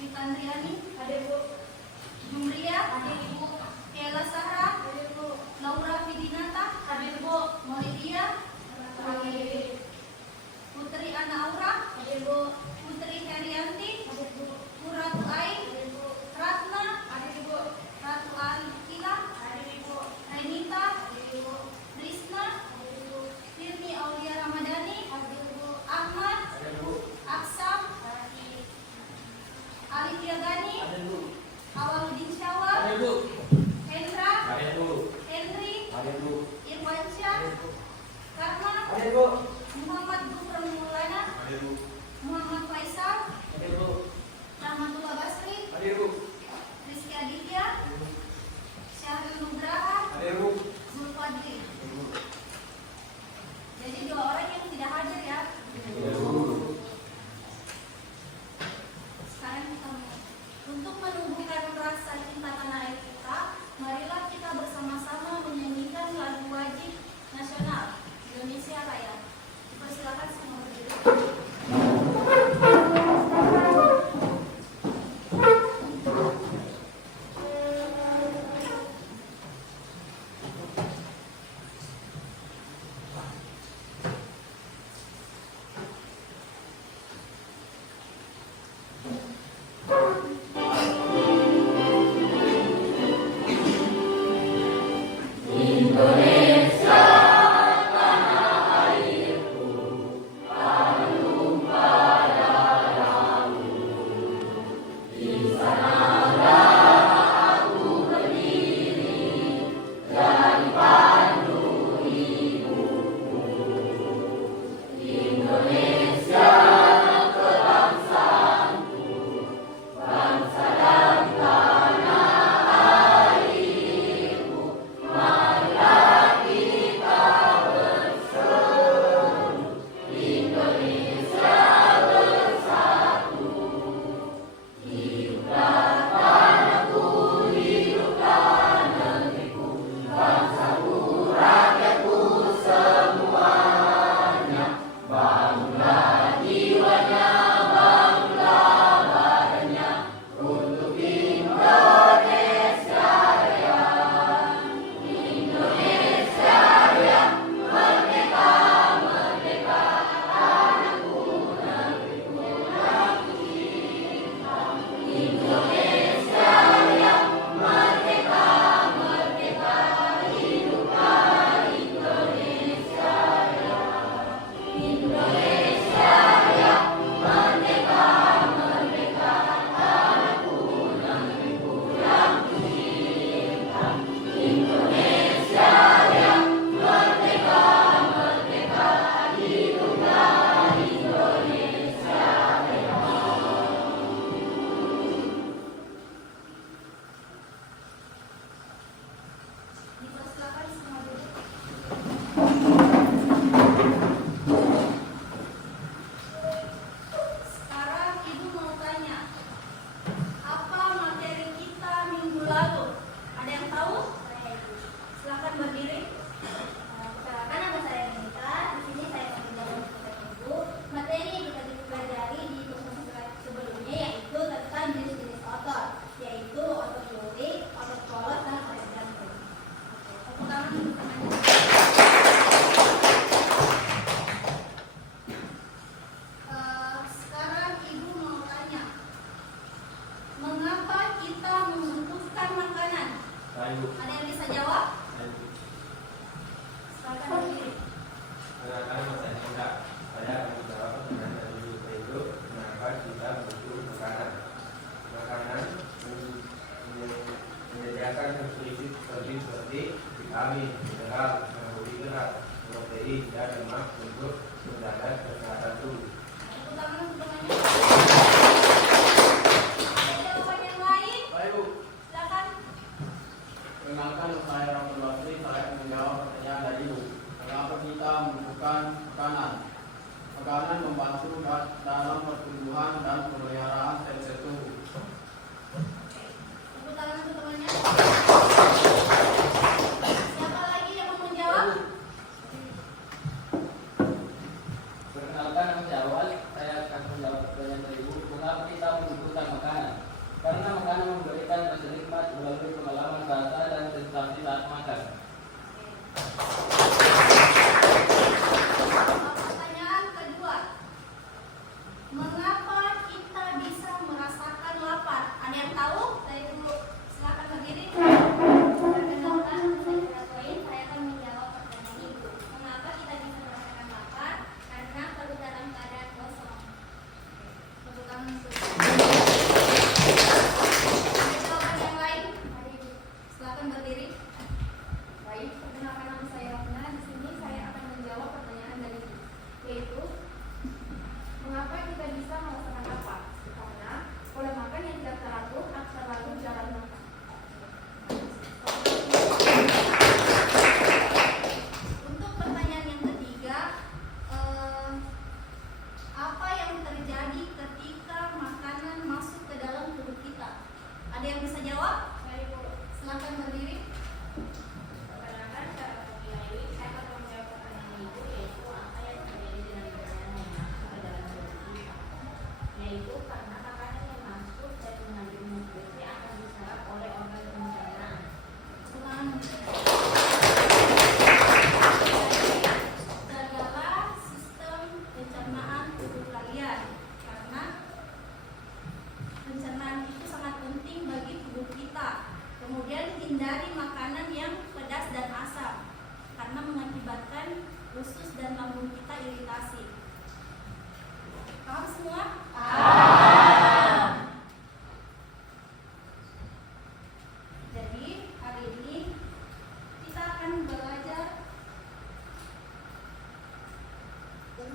Fitandriani, ada Bu. Jumria, ada Ibu. Kela Sahra, ada Bu. Laura Vidinata, ada Bu. Maulidia, Putri Ana Aura, ada Bu. Putri Herianti, ada Bu. Ratu Ai, ada Bu. Ratna, ada Bu. Ratu Alkila, ada Bu. Renita, ada Bu. Trisna, ada Bu. Firni Aulia Ramadhani, ada Bu. Ahmad, ada Bu. Aksam, Ali Tiagani, ada Bu. Awaludin Syawal, ada Bu. Hendra, ada Bu. Henry, ada Bu. Irwansyah, ada Bu. Karma, ada Bu. Muhammad Gufron Maulana, ada Bu. Muhammad Faisal, ada Bu. Rahmatullah Basri, ada Bu. Rizky Aditya, ada Bu. Syahrul Nugraha, ada Bu. Zulfadli, ada Bu. Jadi 2 orang yang tidak hadir ya. Ada Bu. Sekarang kita untuk menumbuhkan rasa cinta tanah air kita, marilah kita bersama-sama menyanyikan lagu wajib nasional Indonesia Raya. Persilakan semua berdiri.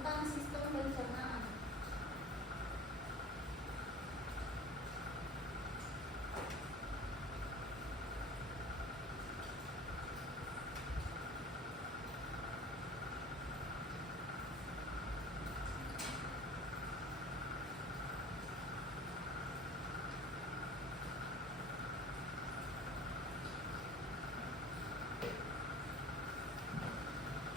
tentang sistem pencernaan.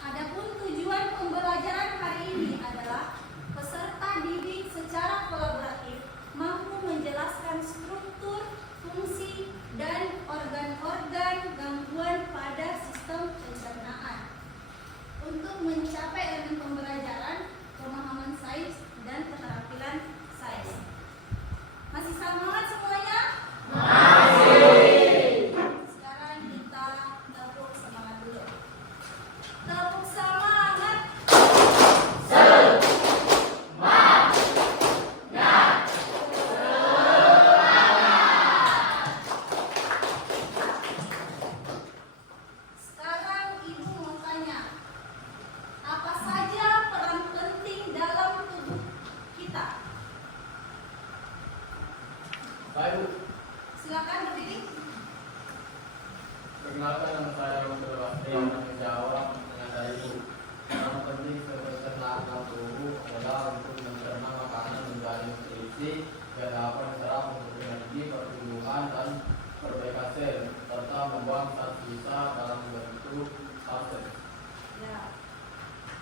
Adapun tujuan pembelajaran hari ini adalah peserta didik secara kolaboratif mampu menjelaskan struktur, fungsi, dan organ-organ gangguan pada sistem pencernaan untuk mencapai elemen pembelajaran, pemahaman sains, dan keterampilan sains. Masih semangat semuanya? Sekarang kita tepuk semangat dulu. Tepuk semangat. Sekarang Ibu mau tanya, apa saja peran penting dalam tubuh kita? Baik, Bu. Silakan berdiri. Perkenalkan, nama saya Dr. Basri yang menjawab dengan dari Bu. Yang penting pencernaan tubuh adalah untuk mencerna makanan menjadi nutrisi yang dapat diserap untuk energi, pertumbuhan, dan perbaikan sel, serta membuang zat sisa dalam bentuk fase. Ya.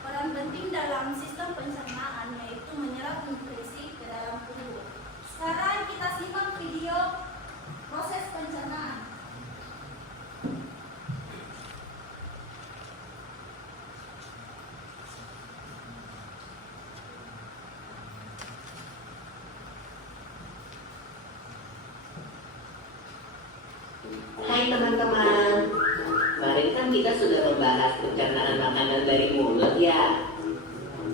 Peran penting dalam sistem pencernaan yaitu menyerap nutrisi ke dalam tubuh. Sekarang kita simak video proses pencernaan. Hai teman-teman, kemarin kan kita sudah membahas pencernaan makanan dari mulut ya.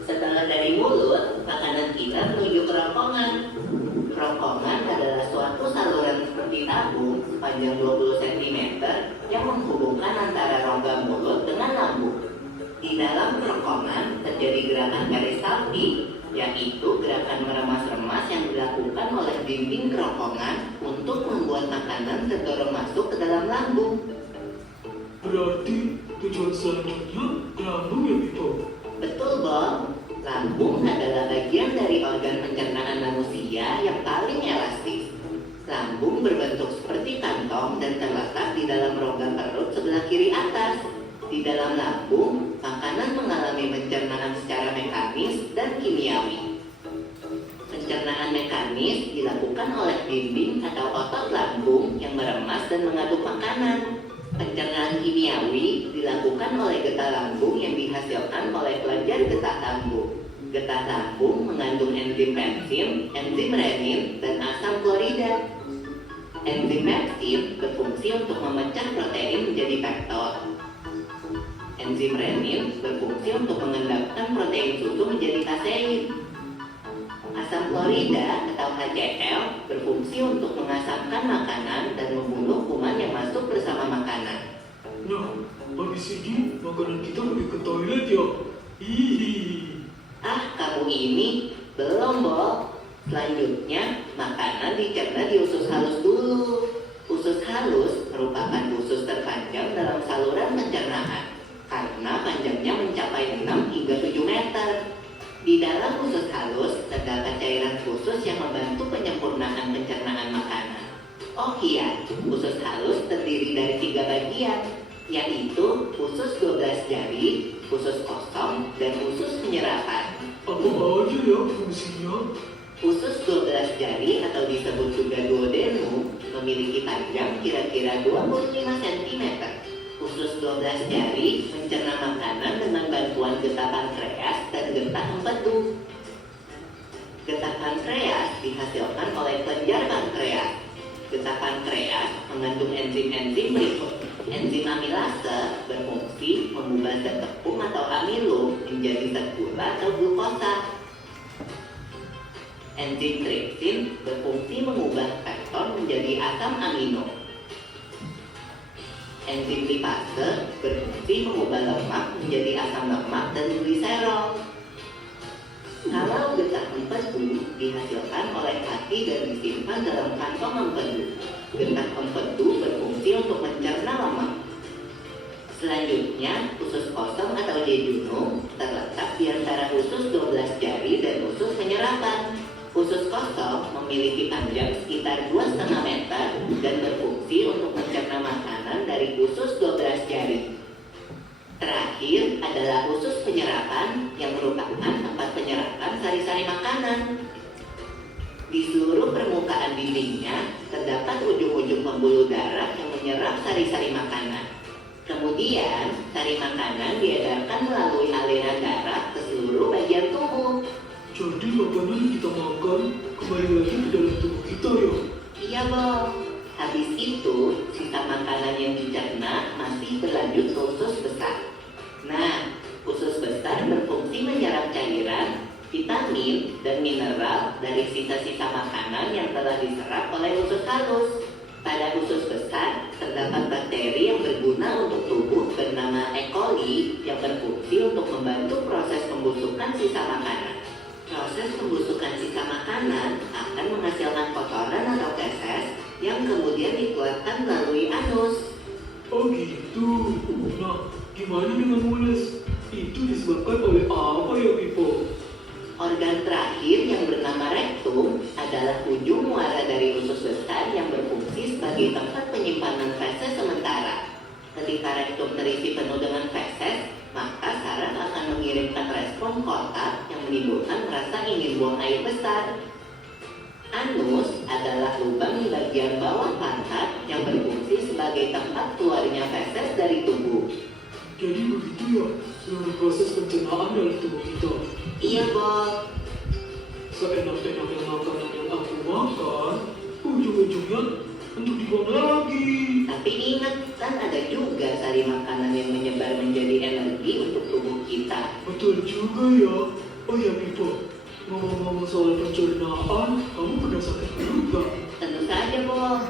Setelah dari mulut, makanan kita menuju kerongkongan. Kerongkongan adalah suatu saluran seperti tabung sepanjang 20 cm yang menghubungkan antara rongga mulut dengan lambung. Di dalam kerongkongan terjadi gerakan peristaltik, yaitu gerakan meremas-remas yang dilakukan oleh dinding kerongkongan untuk membuat makanan terdorong masuk ke dalam lambung. Berarti tujuan selanjutnya lambung ya, Pipo? Betul, Bob. Lambung adalah bagian dari organ pencernaan manusia yang paling elastis. Lambung berbentuk seperti kantong dan terletak di dalam rongga perut sebelah kiri atas. Di dalam lambung, makanan mengalami pencernaan secara mekanis dan kimiawi. Pencernaan mekanis dilakukan oleh dinding atau otot lambung yang meremas dan mengaduk makanan. Pencernaan kimiawi dilakukan oleh getah lambung yang dihasilkan oleh kelenjar getah lambung. Getah lambung mengandung enzim pepsin, enzim renin, dan asam klorida. Enzim pepsin berfungsi untuk memecah protein menjadi peptid. Enzim renin berfungsi untuk mengendapkan protein susu menjadi kasein. Asam klorida atau HCl berfungsi untuk mengasamkan makanan dan membunuh kuman yang masuk bersama makanan. Nah, habis ini makanan kita pergi ke toilet ya? Hihi. Ah, kamu ini belum, Bob. Selanjutnya, makanan dicerna di usus halus dulu. Usus halus merupakan usus terpanjang dalam saluran pencernaan karena panjangnya mencapai 6 hingga 7 meter. Di dalam usus halus terdapat cairan khusus yang membantu penyempurnaan pencernaan makanan. Oh iya, usus halus terdiri dari 3 bagian, yaitu usus 12 jari, usus kosong, dan usus penyerapan. Apa aja ya fungsinya? Usus 12 jari atau disebut juga duodenum memiliki panjang kira-kira 25 cm. Usus 12 jari mencerna makanan dengan bantuan getah pankreas dan getah empedu. Getah pankreas dihasilkan oleh kelenjar pankreas. Getah pankreas mengandung enzim-enzim berikut. Enzim amilase berfungsi mengubah zat tepung atau amilum menjadi zat gula atau glukosa. Enzim tripsin berfungsi mengubah pekton menjadi asam amino. Enzim lipase berfungsi mengubah lemak menjadi asam lemak dan gliserol. Kalau getah empedu dihasilkan oleh hati dan disimpan dalam kantong empedu, getah empedu berfungsi untuk mencerna lemak. Selanjutnya, usus kosong atau jejunum terletak di antara usus 12 jari dan usus penyerapan. Usus kosong memiliki panjang sekitar 2,5 meter dan berfungsi untuk mencerna makanan dari usus 12 jari. Terakhir adalah usus penyerapan yang merupakan tempat penyerapan sari-sari makanan. Di seluruh permukaan dindingnya terdapat ujung-ujung pembuluh darah yang menyerap sari-sari makanan. Kemudian, sari makanan diedarkan melalui aliran darah ke seluruh bagian tubuh. Jadi makanan yang kita makan kembali lagi ke dalam tubuh kita ya? Iya, Bob. Habis itu, sisa makanan yang dicerna masih berlanjut ke usus besar. Nah, usus besar berfungsi menyerap cairan, vitamin, dan mineral dari sisa-sisa makanan yang telah diserap oleh usus halus. Pada usus besar, terdapat bakteri yang berguna untuk tubuh bernama E. coli yang berfungsi untuk membantu proses pembusukan sisa makanan. Proses pembusukan sisa makanan akan menghasilkan kotoran atau feses yang kemudian dikeluarkan melalui anus. Oh gitu. Nah, gimana dengan mules? Itu disebabkan oleh apa ya, Pipo? Organ terakhir yang bernama rektum adalah ujung muara dari usus besar yang berfungsi sebagai tempat penyimpanan feses sementara. Ketika rektum terisi penuh dengan feses, maka saraf akan mengirimkan respon kotak yang menimbulkan rasa ingin buang air besar. Anus adalah lubang di bagian bawah pantat yang berfungsi sebagai tempat keluarnya feses dari tubuh. Jadi begitu ya, seluruh proses pencernaan dalam tubuh kita. Iya, Bob. Seenak-enaknya makanan yang aku makan, ujung-ujungnya untuk dibuang lagi. Tapi ingat, kan ada juga sari makanan yang menyebar menjadi energi untuk tubuh kita. Betul juga ya. Oh ya, Pipo. Ngomong-ngomong soal pencernaan, kamu pernah sakit perut gak? Tentu saja, Bob.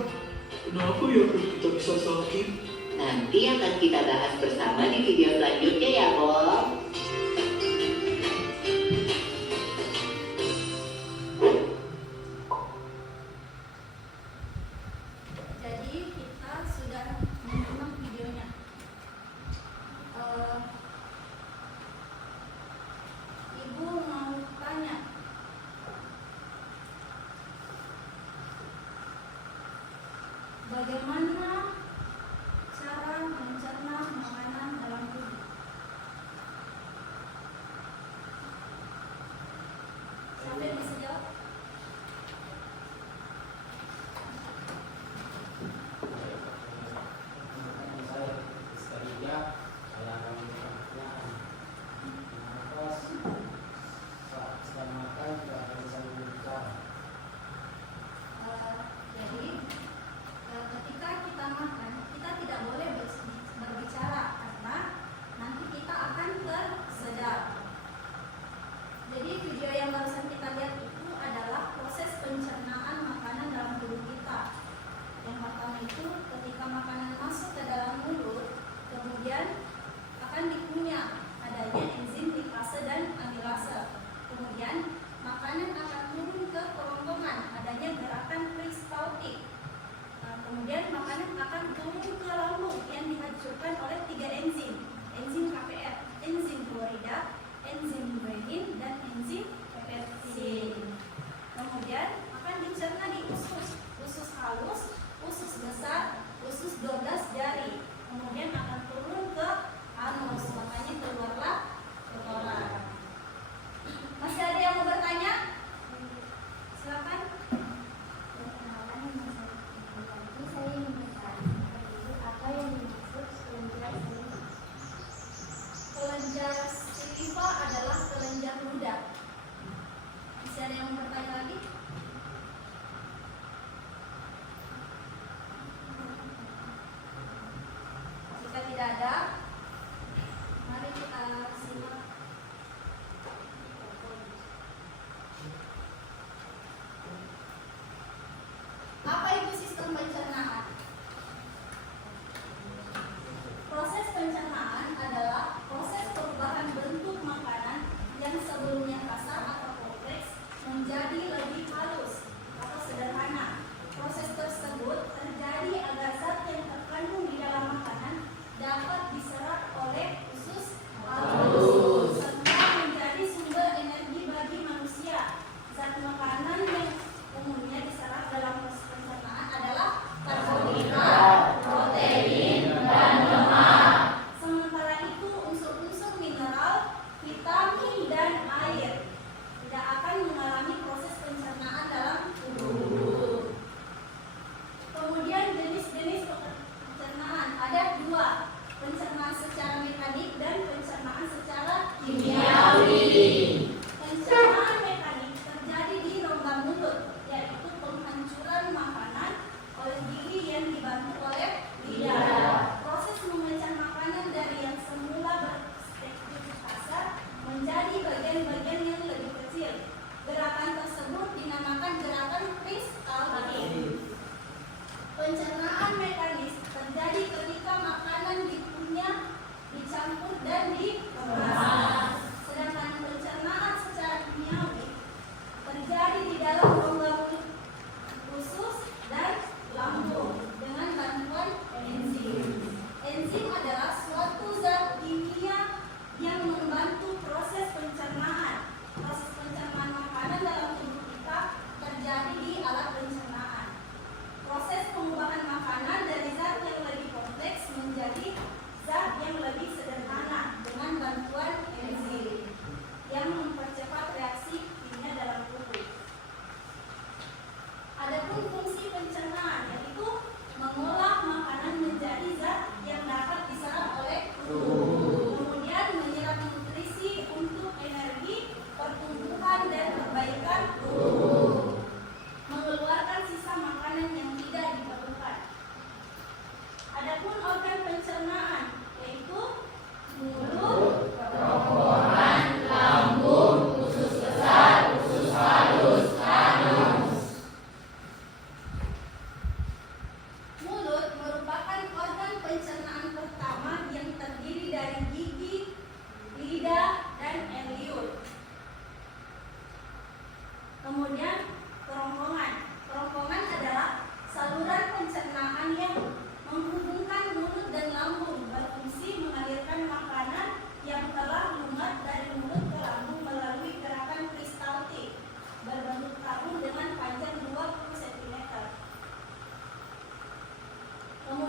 Kenapa ya perut kita bisa sakit? Nanti akan kita bahas bersama di video selanjutnya ya, Bob. Jadi kita sudah menonton videonya. Ibu mau tanya, bagaimana cara mencerna makanan dalam tubuh? Siapa yang bisa jawab? Jadi ketika kita makan, kita tidak boleh berbicara karena nanti kita akan tersedar. Jadi video yang barusan kita lihat itu adalah proses pencernaan makanan dalam tubuh kita. Yang pertama itu ketika makanan masuk ke dalam mulut, kemudian akan dikunyah, adanya enzim liplase dan amilase. Kemudian makanan akan turun ke kerongkongan, adanya gerakan peristaltik. Kemudian makanan akan turun ke lambung yang dihancurkan oleh 3 enzim, enzim KPR, enzim klorida, enzim renin, dan enzim peptidase. Kemudian akan dicerna di usus halus, usus besar,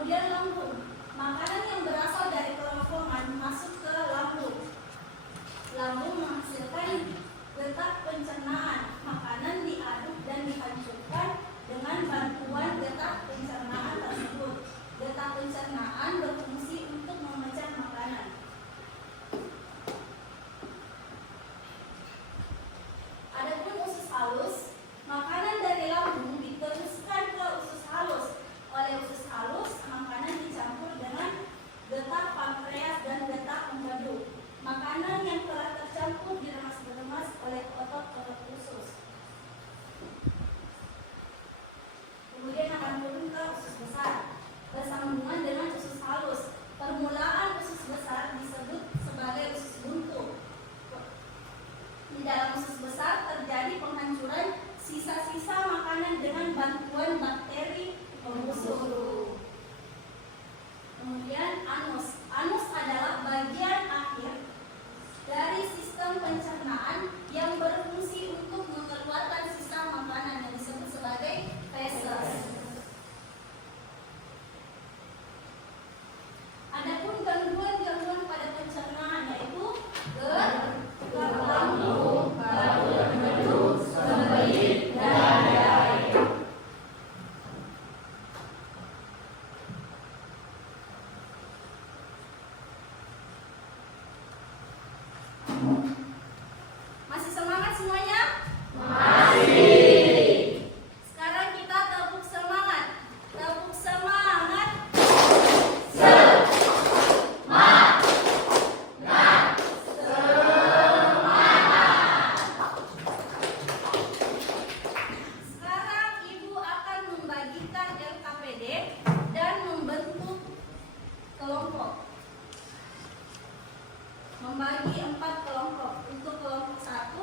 Kemudian lambung. Makanan yang berasal dari kerongkongan masuk ke lambung. Lambung menghasilkan getah pencernaan. Makanan diaduk dan dihancurkan dengan bantuan getah pencernaan tersebut. Getah pencernaan berfungsi untuk memecah makanan. Adapun usus halus, makanan dari lambung diteruskan ke usus halus. Oleh usus halus, makanan dicampur dengan getah pankreas dan getah empedu. Makanan yang telah tercampur diremas-remas oleh otot-otot usus. Kemudian akan turun ke usus besar, bersambungan dengan usus halus. Permulaan usus besar disebut sebagai usus buntu. Di dalam usus besar terjadi penghancuran sisa-sisa makanan dengan bantuan bakteri pembusuk. Kemudian anus. Anus adalah bagian akhir dari sistem pencernaan yang berfungsi untuk mengeluarkan sisa makanan yang disebut sebagai feses. Adapun gangguan-gangguan pada pencernaan yaitu GERD, lambung, baru empedu, sembelit, dan diare. Masih semangat semuanya? Masih. Sekarang kita tepuk semangat. Tepuk semangat. Sekarang Ibu akan membagikan LKPD dan membentuk kelompok. Membagi 4 kelompok. Untuk kelompok 1,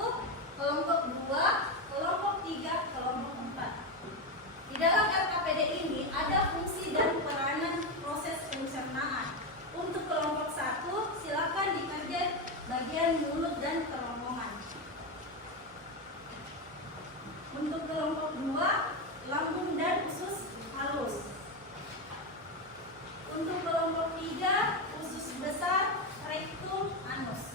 kelompok 2, kelompok 3, kelompok 4. Di dalam LKPD ini ada fungsi dan peranan proses pencernaan. Untuk kelompok 1, silakan dikerjakan bagian mulut dan kerongkongan. Untuk kelompok 2, lambung dan usus halus. Untuk kelompok 3, usus besar, rektum, anus.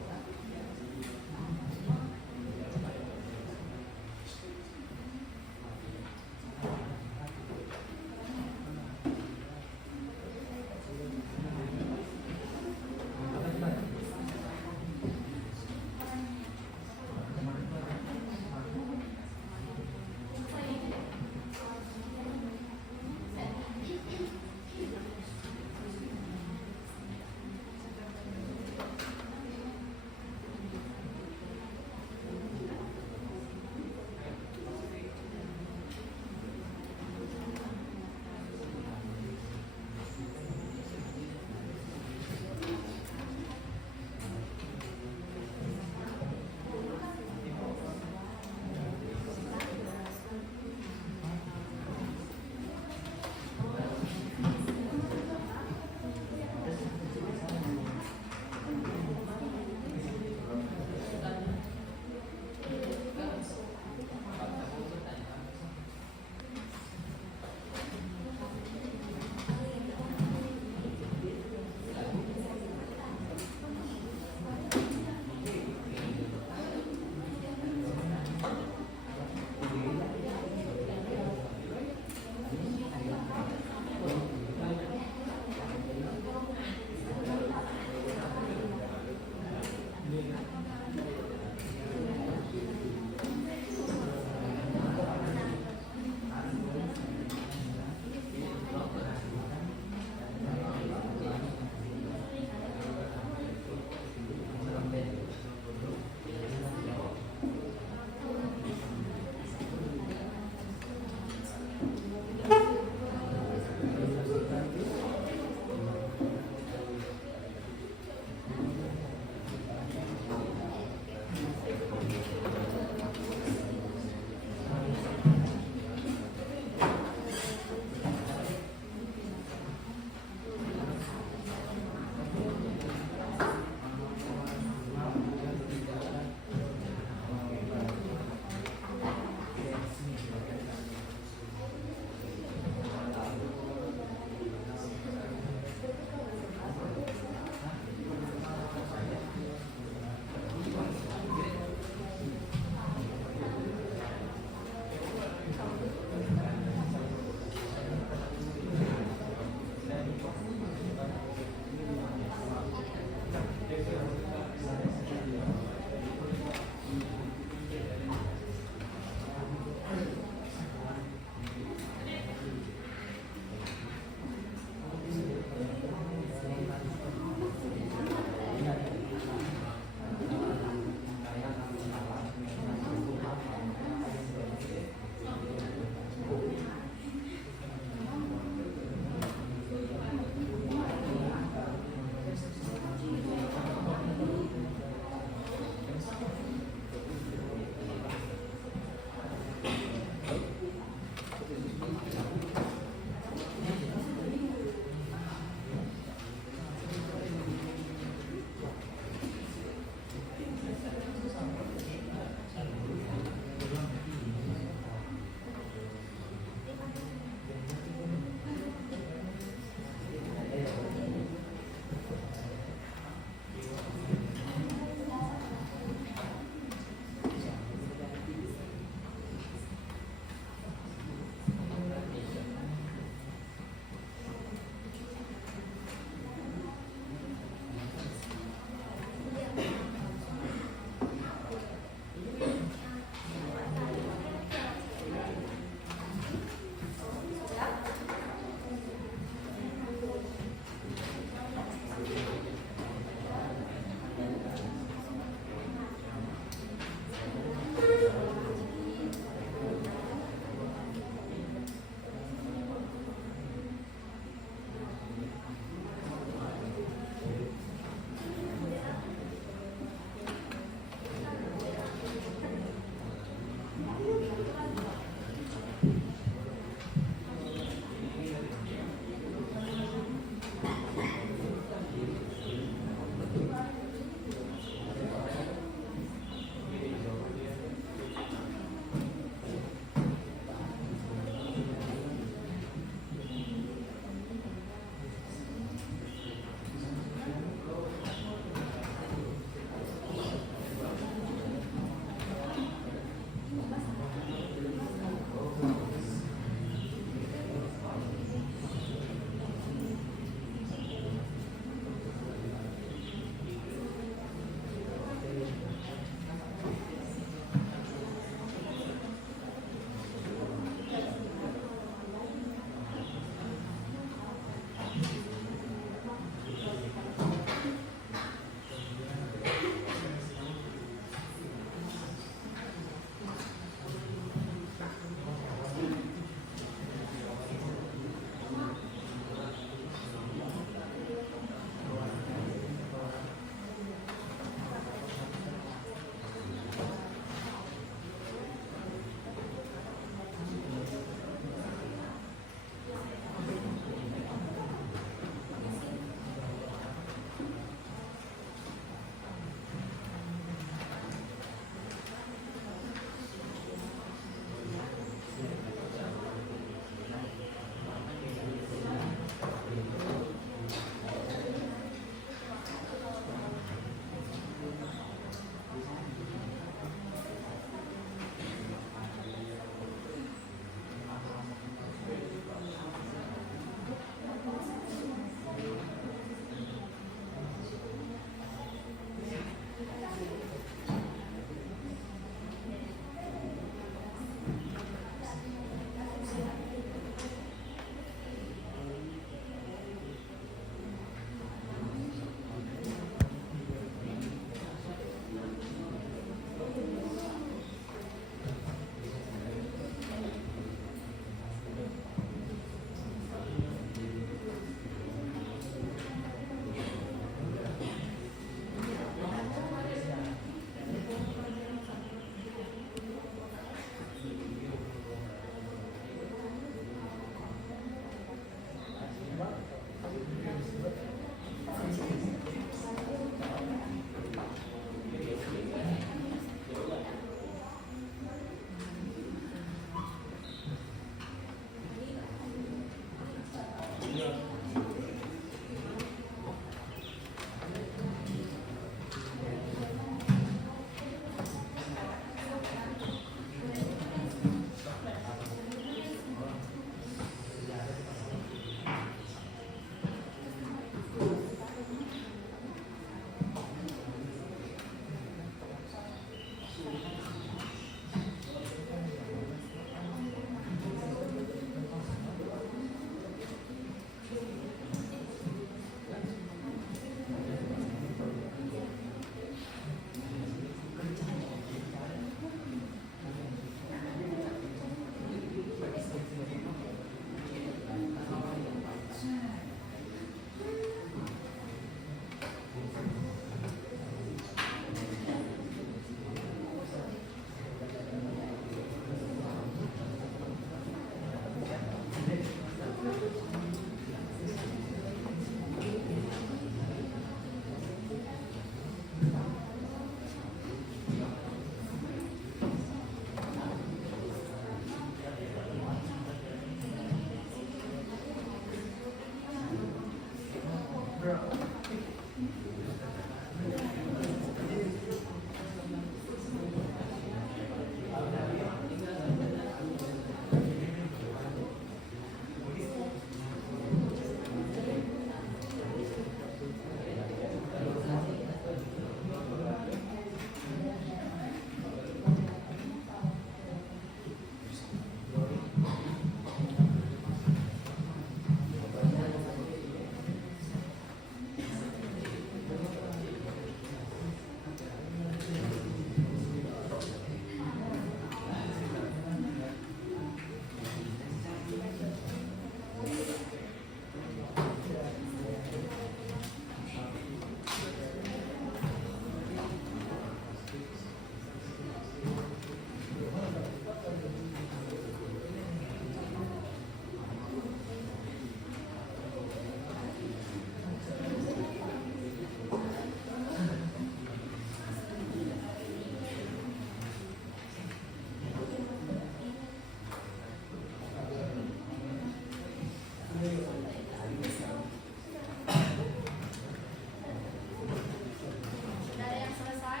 Sudah ada yang selesai?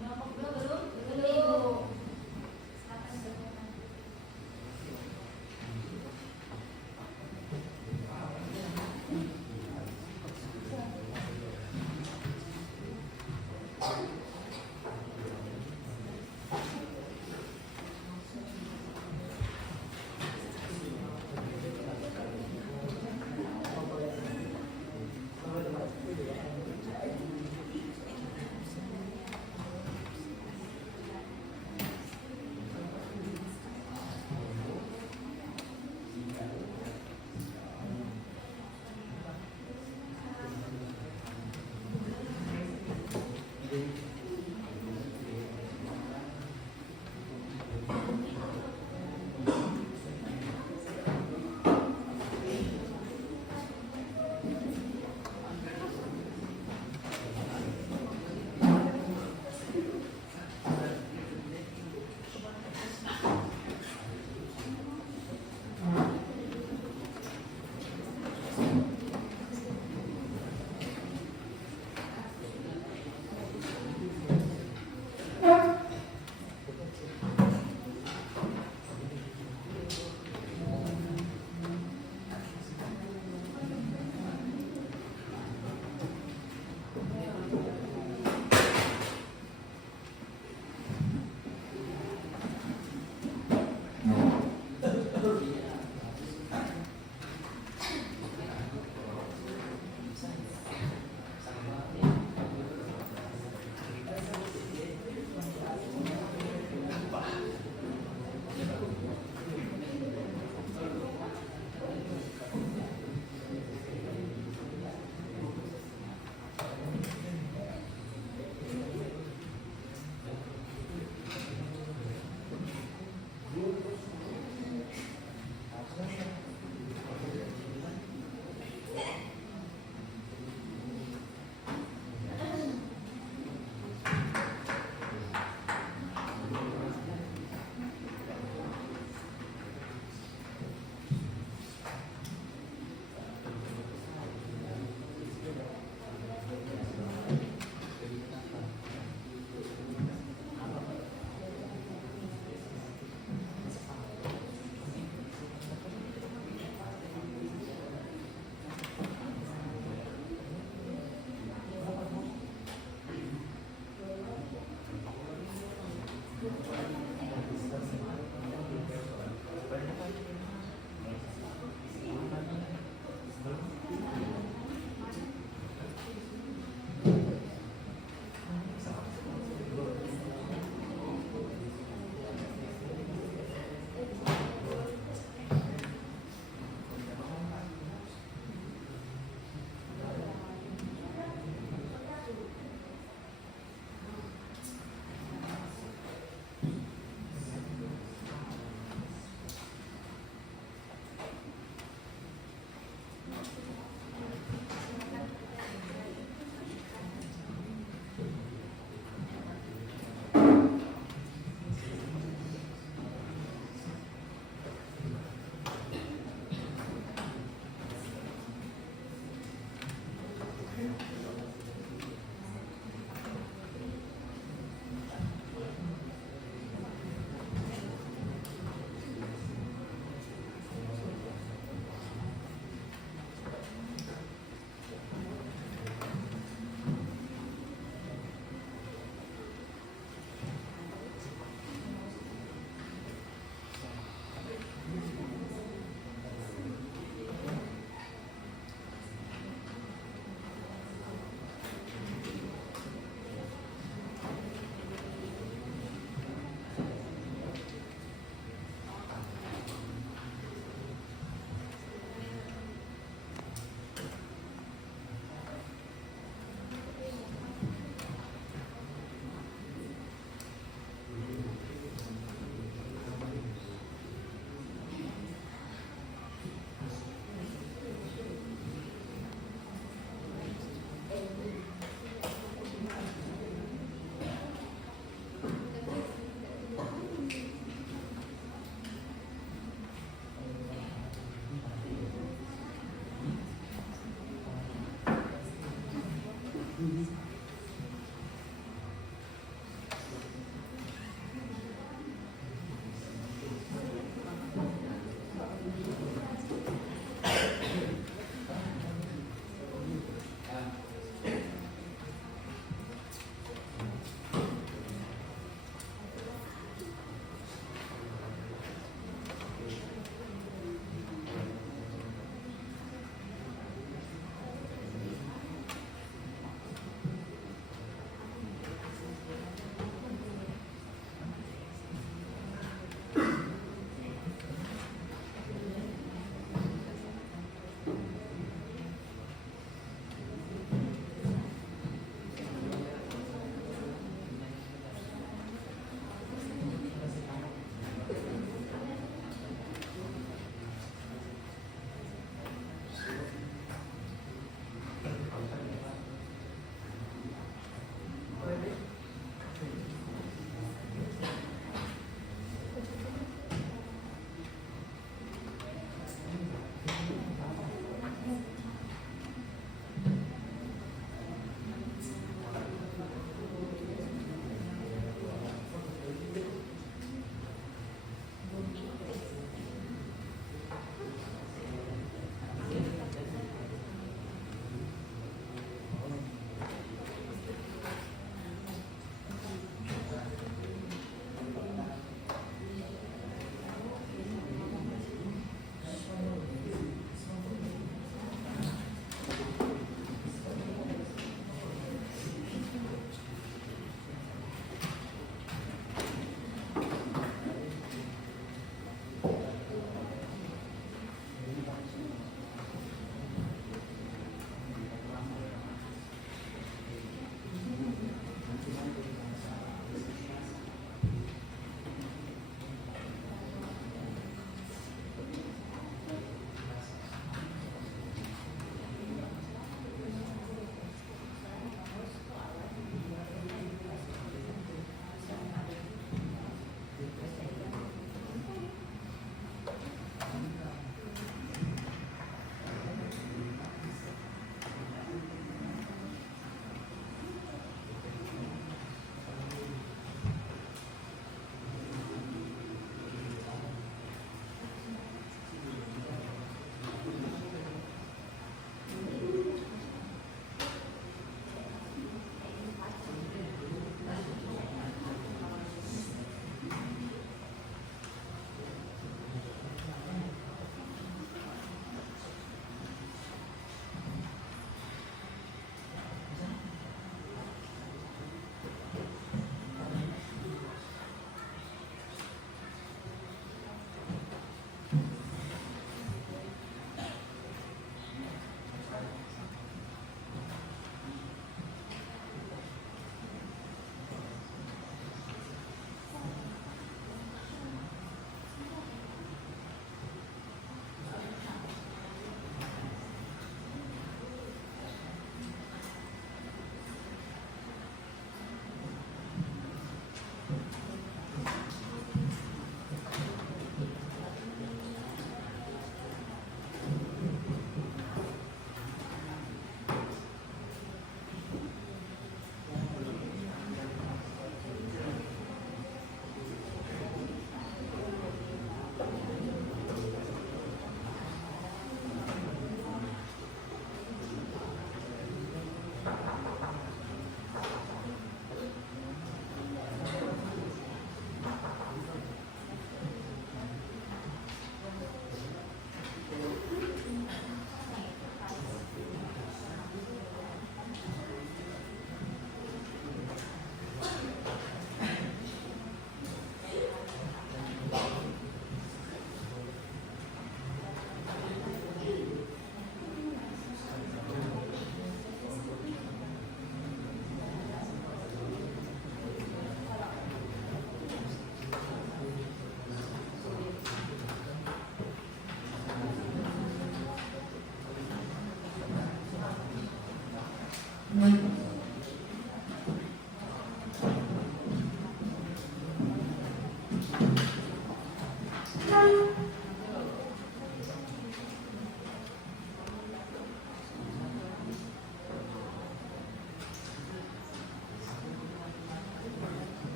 Kelompok dua belum? Belum. Silakan berkomentar.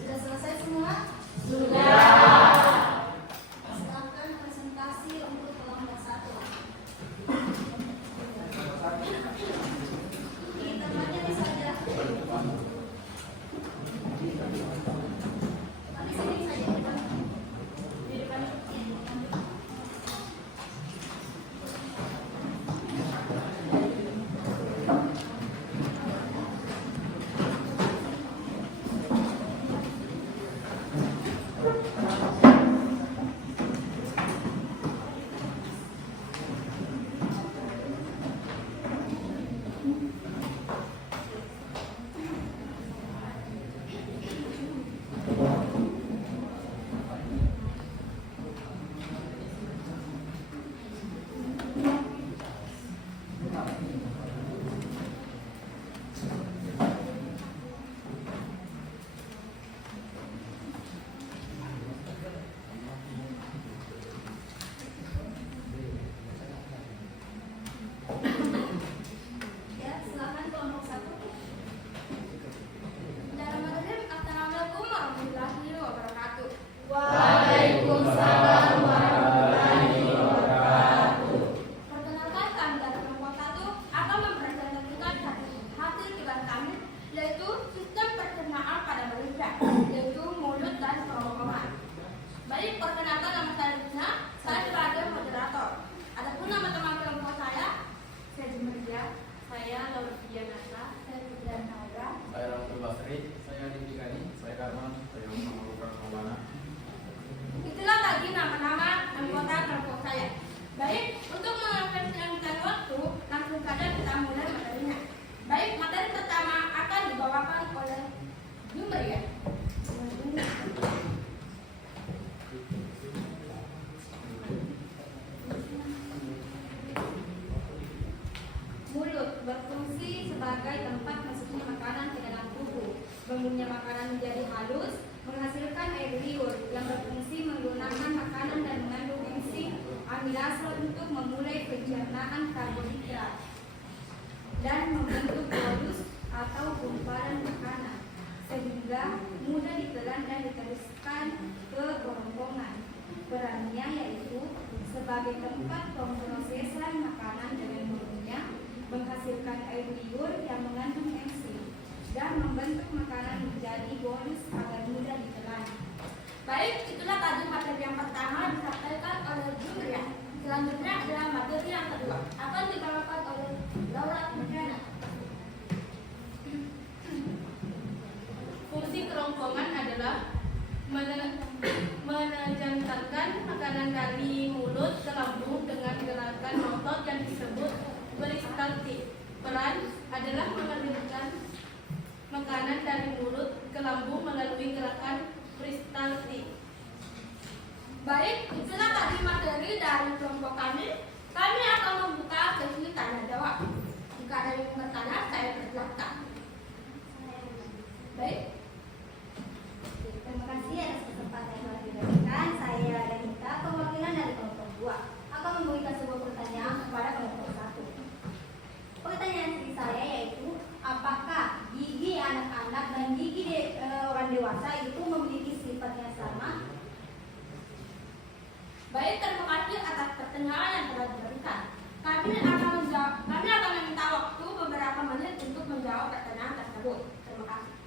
Sudah selesai semua? Silakan presentasi untuk kelompok 1. Di tempatnya bisa saja. Tapi sini saja di depan. Di depan. Ya, silakan kelompok 1. Bismillahirrahmanirrahim. Assalamualaikum warahmatullahi wabarakatuh. Waalaikumsalam warahmatullahi wabarakatuh. Perkenalkan, kami dari kelompok 1 akan mempresentasikan hasil tugas kami, yaitu sistem pencernaan pada manusia, yaitu mulut dan kerongkongan. Baik, perkenalkan, nama saya Rizna, saya sebagai moderator. Adapun nama teman kelompok saya Jumeria, saya Laura Nasa, saya Fidan Naura. Saya Rasul Basri. Saya Diki Kani, saya Karman, saya Muhammad Maulana. Itulah tadi nama-nama anggota kelompok saya. Baik, untuk mengapresiasikan waktu, langsung saja kita mulai materinya. Baik, materi pertama akan dibawakan oleh Jumeria. Mulut berfungsi sebagai tempat masuknya makanan ke dalam tubuh. Bangunnya makanan menjadi halus, menghasilkan air liur yang berfungsi menggunakan makanan dan mengandung enzim amilase untuk memulai pencernaan karbohidrat dan membentuk bolus atau gumpalan makanan sehingga mudah ditelan dan diteruskan ke kerongkongan. Perannya yaitu sebagai tempat pemrosesan makanan dengan mulutnya, menghasilkan air liur yang mengandung enzim dan membentuk makanan menjadi bolus agar mudah ditelan. Baik, itulah tadi materi yang pertama disampaikan oleh Jumeria. Selanjutnya adalah materi yang kedua, akan dibawakan oleh Laura Fidan. Fungsi kerongkongan adalah menjantankan makanan dari mulut ke lambung dengan gerakan otot yang disebut peristaltik. Peran adalah mengalirkan makanan dari mulut ke lambung melalui gerakan peristaltik. Baik, itulah tadi materi dari kelompok kami. Kami akan membuka sesi tanya jawab. Jika ada yang bertanya, saya persilahkan. Baik. Terima kasih atas kesempatan yang telah diberikan. Saya Renita, perwakilan dari kelompok 2, akan memberikan sebuah pertanyaan kepada kelompok 1. Pertanyaan saya yaitu, apakah gigi anak-anak dan gigi orang dewasa itu memiliki sifat yang sama? Baik, terima kasih atas pertanyaan yang telah diberikan. Kami akan meminta waktu beberapa menit untuk menjawab pertanyaan tersebut. Terima kasih.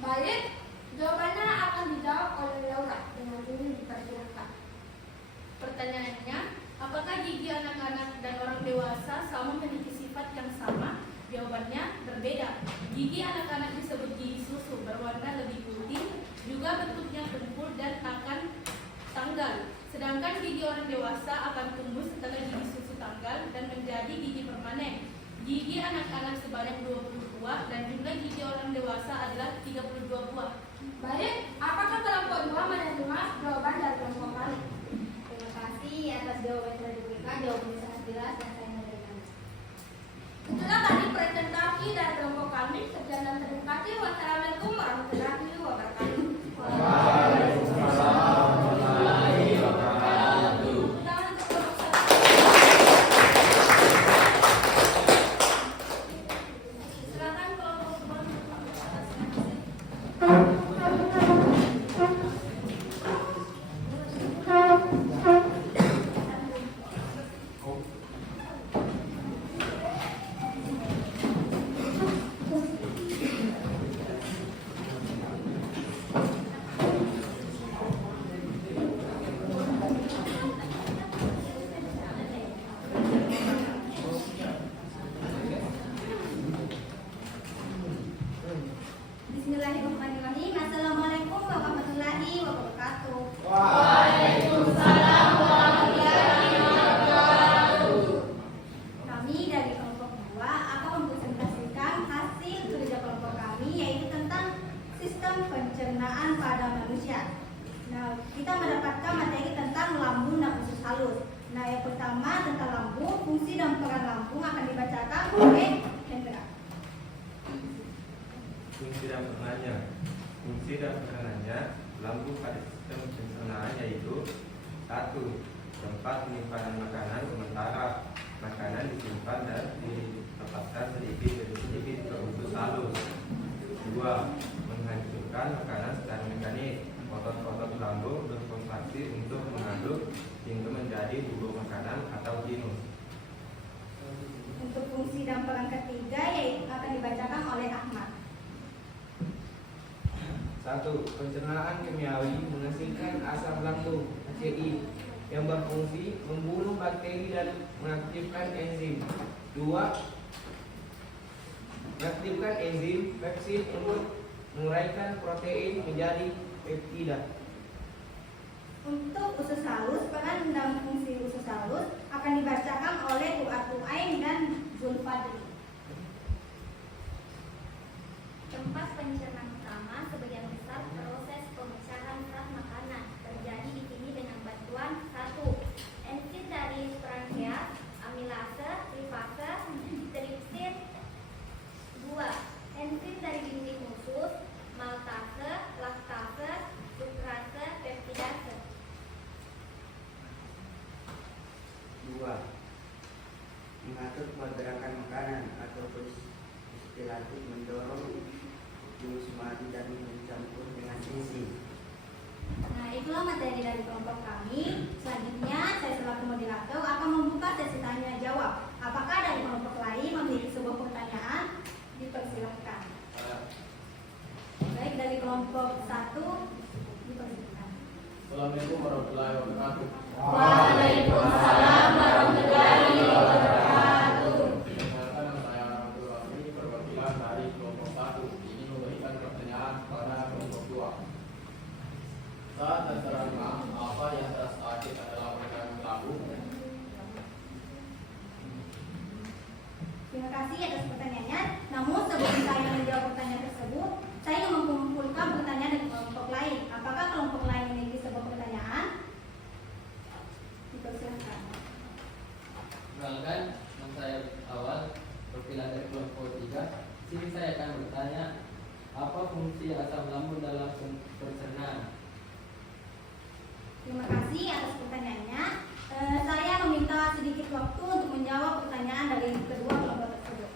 Baik, jawabannya akan dijawab oleh Laura. Dengan ini dipersilakan. Pertanyaannya, apakah gigi anak-anak dan orang dewasa sama memiliki sifat yang sama? Jawabannya berbeda. Gigi anak-anak disebut gigi susu, berwarna lebih putih, juga bentuknya dengkul dan akan tanggal. Sedangkan gigi orang dewasa akan tumbuh setelah gigi susu tanggal dan menjadi gigi permanen. Gigi anak-anak sebanyak 20 buah dan jumlah gigi orang dewasa adalah 32 buah. Baik, apakah kelompok 2 menerima jawaban dari kelompok kami? Terima kasih atas jawaban yang telah diberikan. Jawabannya sangat jelas dan saya menerima. Itulah tadi presentasi dari kelompok kami. Sekian dan terima kasih. Wassalamualaikum warahmatullahi wabarakatuh. Silakan kelompok 2 Bismillahirrahmanirrahim. Assalamualaikum warahmatullahi wabarakatuh. Kami dari kelompok 2 akan mempresentasikan hasil kerja kelompok kami, yaitu tentang sistem pencernaan pada manusia. Nah, kita mendapatkan materi tentang lambung dan usus halus. Nah, yang pertama tentang lambung, fungsi dan peran lambung akan dibacakan oleh Hendra. Fungsi dan peranannya lambung pada sistem pencernaan yaitu 1. Tempat penyimpanan makanan sementara makanan disimpan dan ditempatkan sedikit demi sedikit ke usus halus. 2. Menghancurkan makanan secara mekanis. Otot-otot lambung berkontraksi untuk mengaduk hingga menjadi bubuk makanan atau ginus. Untuk fungsi dan peran ketiga yaitu akan dibacakan oleh Ahmad. 1. Pencernaan kimiawi menghasilkan asam lambung ACI yang berfungsi membunuh bakteri dan mengaktifkan enzim. 2. Mengaktifkan enzim pepsin untuk menguraikan protein menjadi peptida. Untuk usus halus, peran dan fungsi usus halus akan dibacakan oleh Qurratul Ain dan Zulfadli. Tempat pencernaan utama sebagian besar proses pemecahan serat makanan terjadi di sini dengan bantuan 1. Enzim dari pankreas, amilase, lipase, tripsin. 2. Enzim dari dinding usus, maltase, laktase, sukrase, peptidase. 2. Mengatur pergerakan makanan atau istilatif mendorong jus madu dan mencampur dengan enzim. Nah, itulah materi dari kelompok kami. Selanjutnya, saya selaku moderator akan membuka sesi tanya jawab. Apakah dari kelompok lain memiliki sebuah pertanyaan? Dipersilakan. Baik, dari kelompok 1 dipersilakan. Assalamualaikum warahmatullahi wabarakatuh. Waalaikumsalam warahmatullahi wabarakatuh. Perkenalkan, nama saya Rahmatul Wahmi, perwakilan dari kelompok 1. Ini memberikan pertanyaan kepada kelompok 2. Saat terserangnya, apa yang terasa sakit adalah pergerakan lambung? Terima kasih atas pertanyaannya. Namun sebelum saya menjawab pertanyaan tersebut, saya ingin mengumpulkan pertanyaan dari kelompok lain. Apakah kelompok lain memiliki sebuah pertanyaan? Dipersilakan. Perkenalkan, nama saya Awal, perwakilan dari kelompok 3. Sini saya akan bertanya, apa fungsi asam lambung dalam pencernaan? Terima kasih atas pertanyaannya. Saya meminta sedikit waktu untuk menjawab pertanyaan dari kedua kelompok tersebut.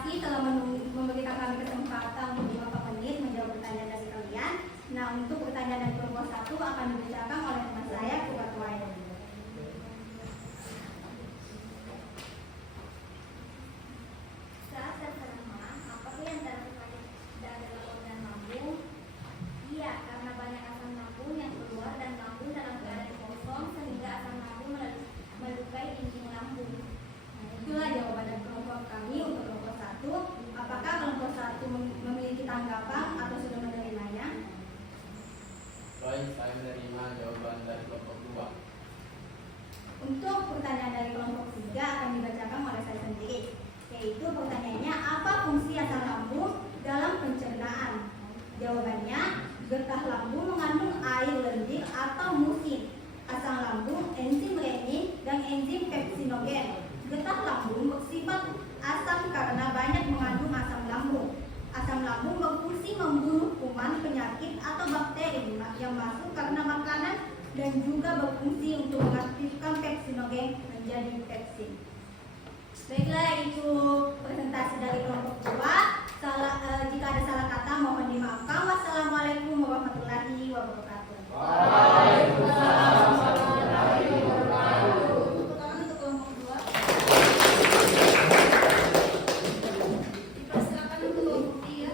kasih telah memberikan kami kesempatan untuk 5 menit menjawab pertanyaan dari kalian. Nah, untuk pertanyaan dari kelompok 1 akan dibacakan oleh teman saya, Kubatwain. Saat terserama, apakah yang terdapat dari organ lambung? Iya, karena banyak asam lambung yang keluar dan lambung dalam keadaan kosong sehingga asam lambung melukai injing lambung. Nah, itulah jawaban dari kelompok kami untuk kelompok 1. Apakah kelompok 1 memiliki tanggapan atau sudah menerimanya? Baik, saya menerima jawaban dari kelompok 2. Untuk pertanyaan dari kelompok 3 akan dibacakan oleh saya sendiri, yaitu pertanyaannya, apa fungsi asam lambung dalam pencernaan? Jawabannya, getah lambung mengandung air lendir atau musin, asam lambung, enzim renin, dan enzim pepsinogen. Getah lambung bersifat asam karena banyak mengandung asam lambung. Asam lambung berfungsi membunuh kuman, penyakit, atau bakteri yang masuk karena makanan dan juga berfungsi untuk mengaktifkan pepsinogen menjadi pepsin. Baiklah, itu presentasi dari kelompok 2. Jika ada salah kata mohon dimaafkan. Wassalamualaikum warahmatullahi wabarakatuh. Waalaikumsalam warahmatullahi wabarakatuh. Tepuk tangan untuk kelompok 2. Dipersilakan untuk kelompok 3.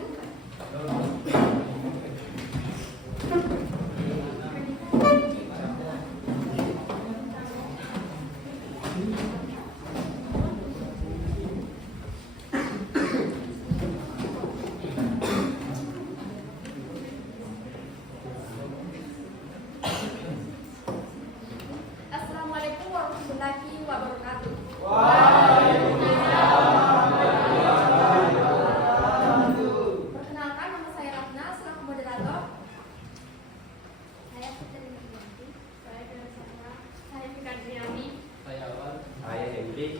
Assalamualaikum warahmatullahi wabarakatuh. Perkenalkan, nama saya Ratna, selaku moderator. Saya Putri Nuryanti. Saya dari Sandra. Saya Fikar Diami. Saya Awal. Saya Hendrik.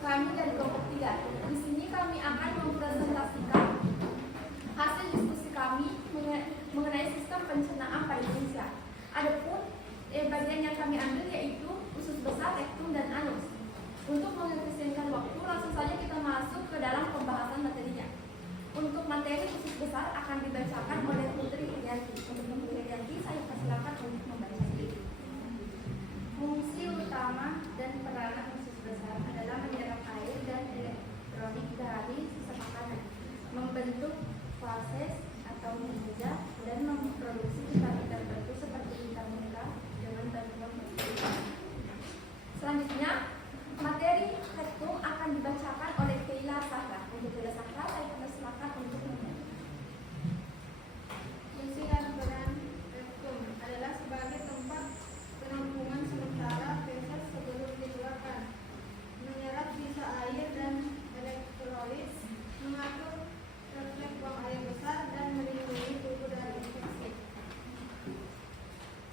Kami dari kelompok 3. Di sini kami akan mempresentasikan hasil diskusi kami mengenai sistem pencernaan pada manusia. Adapun bagian yang kami ambil yaitu usus besar, rektum, dan anus. Untuk mengefisienkan waktu, langsung saja kita masuk ke dalam pembahasan materinya. Untuk materi usus besar akan dibacakan oleh Putri Irianti. Untuk Putri Irianti, saya persilakan untuk membaca sendiri. Fungsi utama dan peranan usus besar adalah menyerap air dan elektronik dari sisa makanan, membentuk fases atau meja, dan memproduksi vitamin tertentu seperti vitamin K dengan bantuan mikroskop. Selanjutnya, materi rektum akan dibacakan oleh Keila Sahra. Untuk Keila Sahra, saya persilakan untuk membaca. Fungsi dan peran rektum adalah sebagai tempat penampungan sementara feses sebelum dikeluarkan, menyerap sisa air dan elektrolit, mengatur refleks buang air besar, dan melindungi tubuh dari infeksi.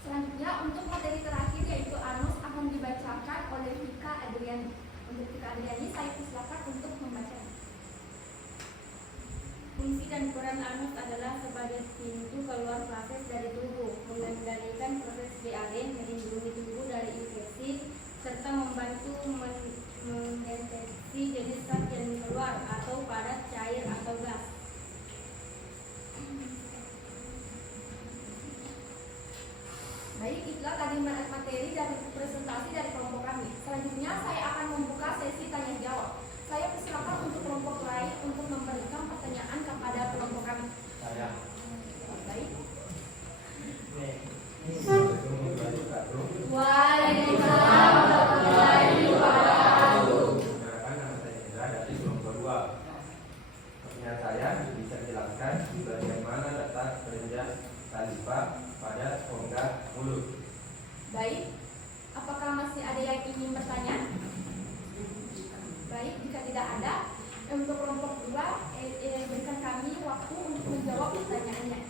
Selanjutnya, untuk materi terakhir yaitu anus akan dibacakan oleh Vika Adriani. Untuk Vika Adriani, saya persilakan untuk membaca. Fungsi dan peran anus adalah sebagai pintu keluar fases dari tubuh, mengendalikan proses diare, melindungi tubuh dari infeksi, serta membantu mendeteksi jenis zat yang keluar atau padat, cair, atau gas. Baik, itulah tadi materi dari presentasi dari kelompok kami. Selanjutnya saya akan membuka sesi tanya jawab. Saya persilakan untuk kelompok lain untuk memberikan pertanyaan kepada kelompok kami. Saya. Baik. Waalaikumsalam warahmatullahi wabarakatuh. Perkenalkan, nama saya Indra dari kelompok 2. Pertanyaan saya bisa dijelaskan di bagian mana letak kelenjar saliva pada rongga mulut. Baik. Apakah masih ada yang ingin bertanya? Baik, jika tidak ada, untuk kelompok 2 berikan kami waktu untuk menjawab pertanyaannya.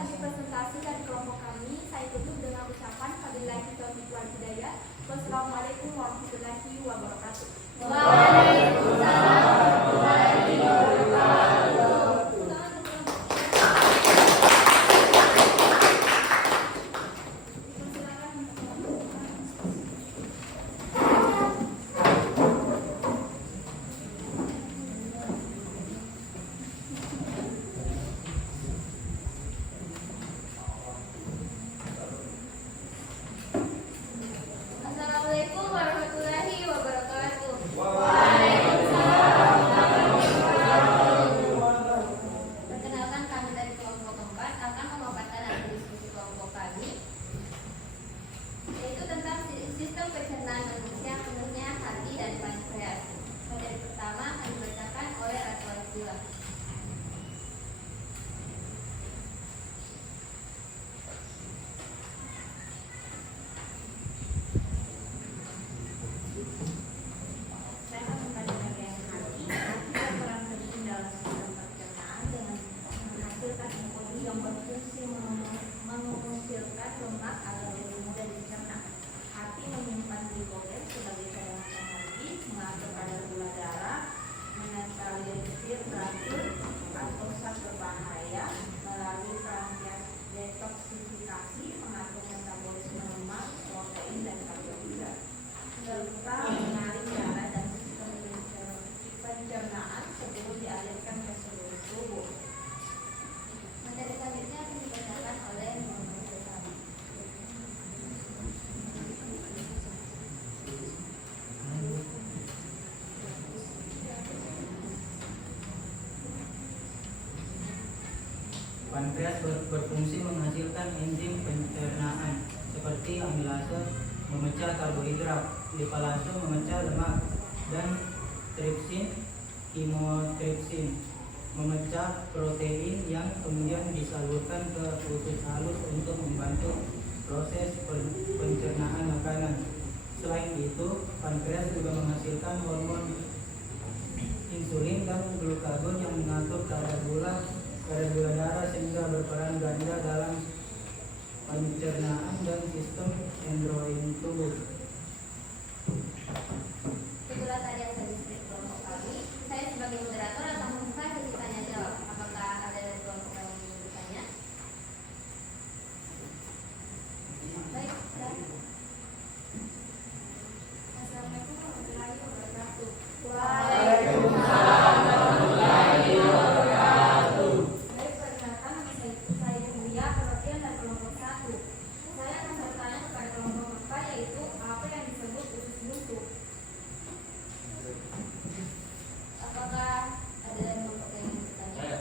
hadir presentasi dari kelompok kami. Saya tutup dengan ucapan wabillahi taufiq wal hidayah. Wassalamualaikum warahmatullahi wabarakatuh. Waalaikumsalam warahmatullahi wabarakatuh. Assalamualaikum warahmatullahi wabarakatuh. Perkenalkan, kami dari kelompok keempat akan memaparkan hasil diskusi kelompok kami, yaitu tentang sistem pencernaan manusia, penuhnya hati dan pankreas. Materi pertama akan dibacakan oleh Ratu Abdullah. Saya akan membagi bagian hati. Hati berperan penting dalam sistem pencernaan dengan menghasilkan enzim yang berfungsi menghasilkan lemak agar lebih mudah dicerna. Hati menyimpan glikogen sebagai cadangan energi, mengatur kadar gula darah, menetralisir racun atau zat berbahaya melalui pankreas detoksifikasi, mengatur metabolisme lemak, protein dan karbohidrat, serta menarik darah dan sistem pencernaan sebelum dialirkan ke seluruh tubuh. Materi selanjutnya akan dibacakan oleh Muhammad Rizali. Pankreas berfungsi menghasilkan enzim pencernaan seperti amilase memecah karbohidrat, lipase memecah lemak, dan tripsin, chymotrypsin memecah protein yang kemudian disalurkan ke usus halus untuk membantu proses pencernaan makanan. Selain itu, pankreas juga menghasilkan hormon insulin dan glukagon yang mengatur kadar gula darah sehingga berperan ganda dalam pencernaan dan sistem endokrin tubuh. Itulah tadi hasil diskusi kelompok kami. Saya sebagai moderator akan membuka sesi tanya jawab. Apakah ada dari kelompok kami yang ingin bertanya? Baik, silakan. Assalamualaikum warahmatullahi wabarakatuh. Waalaikumsalam warahmatullahi wabarakatuh. Baik, perkenalkan nama saya Buya, perwakilan dari kelompok 1. Saya akan bertanya kepada kelompok 4, yaitu apa yang disebut usus buntu. Apakah ada dari kelompok yang ingin bertanya? Saya.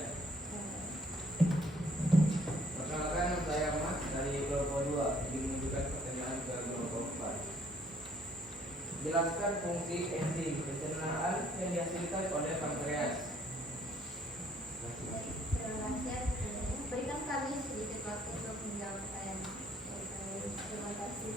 Perkenalkan, saya Ahmad dari kelompok 2 ingin menunjukkan pertanyaan ke kelompok 4. Jelaskan fungsi enzim pencernaan yang dihasilkan oleh pankreas. Terima kasih. Berikan kami sedikit waktu untuk menjawab pertanyaan. Terima kasih.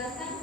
dijelaskan